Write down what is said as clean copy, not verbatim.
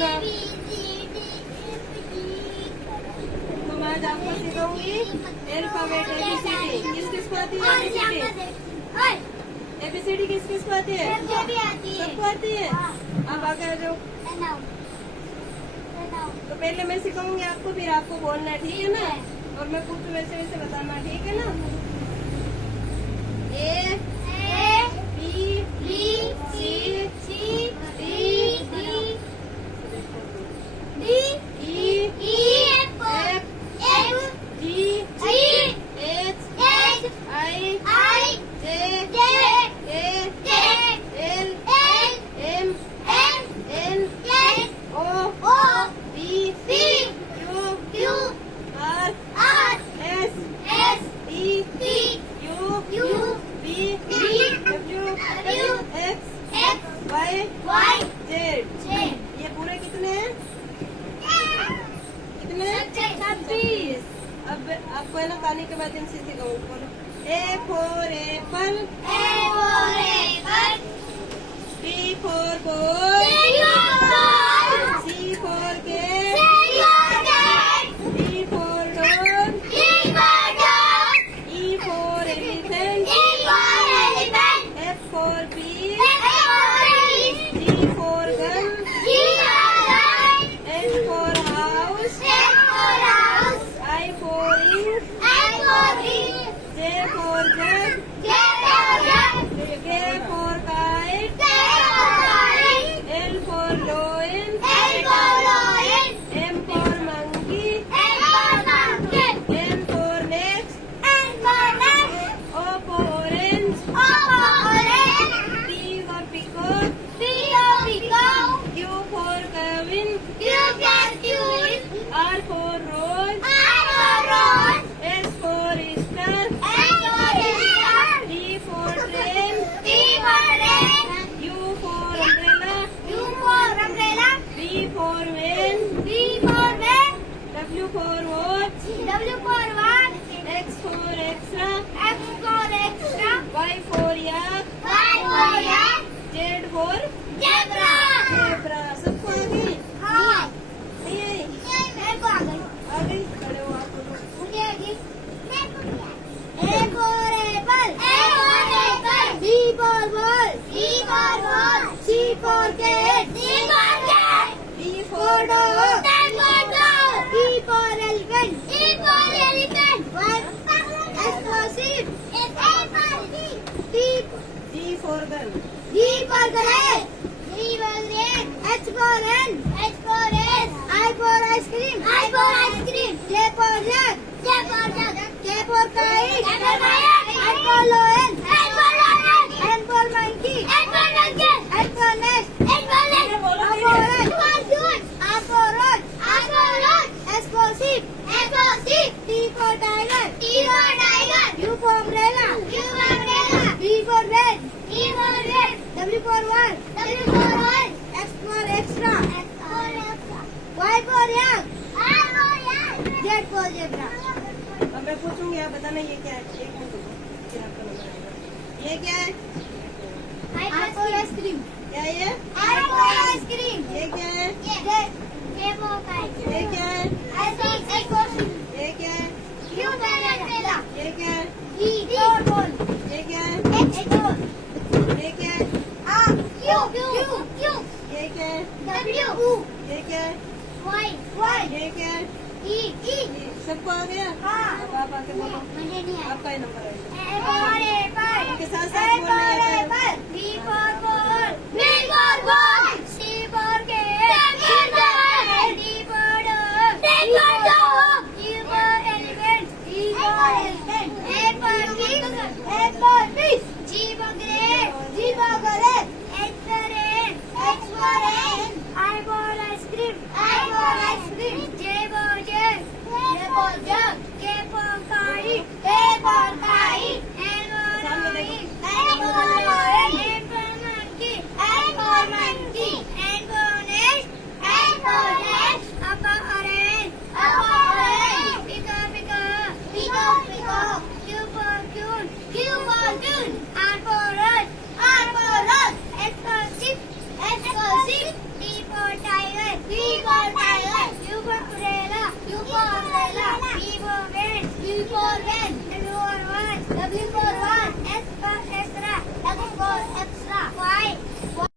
लिखना। तो मैं आज आपको सिखाऊंगी अल्फाबेट ABCD। किस किस को आती है ABCD? ABCD किस किस को आती है? सबको आती है। अब आगे आ जाओ। तो पहले मैं सिखाऊंगी आपको, फिर आपको बोलना है, ठीक है ना? और मैं पूछूं वैसे वैसे बताना, ठीक है ना? A B C D E F G H I J K L M N O P Q R S T U V W X Y Z। ये पूरे कितने हैं? कितने? 26। अब आपको है ना कहानी के माध्यम से सिखाऊंगी। बोलो A for apple, B for ball, C for cat, D for dog, E for elephant, F for fish, G for gun, H for house, I for ink, J for jug, K for kite, L for lion, M for monkey, N for next, O for orange, P for peacock, Q for Kevin, R for rose, S for star, T for train, U for umbrella, V for van, W for watch, X for extra, Y for yak, Z for zebra। सबको आ गई? नहीं आई? आ गई? खड़े हो आप लोग। A for apple, B for ball, C for cat, D for dog, E for elephant, S for sheep, G for gun, G for grape, H for hen, I for ice cream, J for jug, K for kite, L for lion, N for monkey, L for nest, R for rod, S for sheep, T for tiger, U for umbrella, V for red, W for wall, X for extra, Y for yak, Z for zebra। अब मैं पूछूंगी, आप बताना ये क्या है। एक minute रुको, फिर आपका नंबर आएगा। ये क्या है? R for ice cream, क्या है ये? ये क्या है? J for kite, ये क्या है? S for sheep, ये क्या है? Q for umbrella, ये क्या है? E for ball, ये क्या है? H for ये क्या है? Q, ये क्या है? W, ये क्या है? Y, ये क्या है? E, सबको आ गया? हाँ। अब आप आके बोलो, मुझे नहीं आया। आपका ही नंबर आएगा। के साथ साथ बोलना है। B for ball, C for cat, D for dog, E for elephant, A for fish, G for grape, H for hen, I for ice cream, J for jug, K for kite, L for D for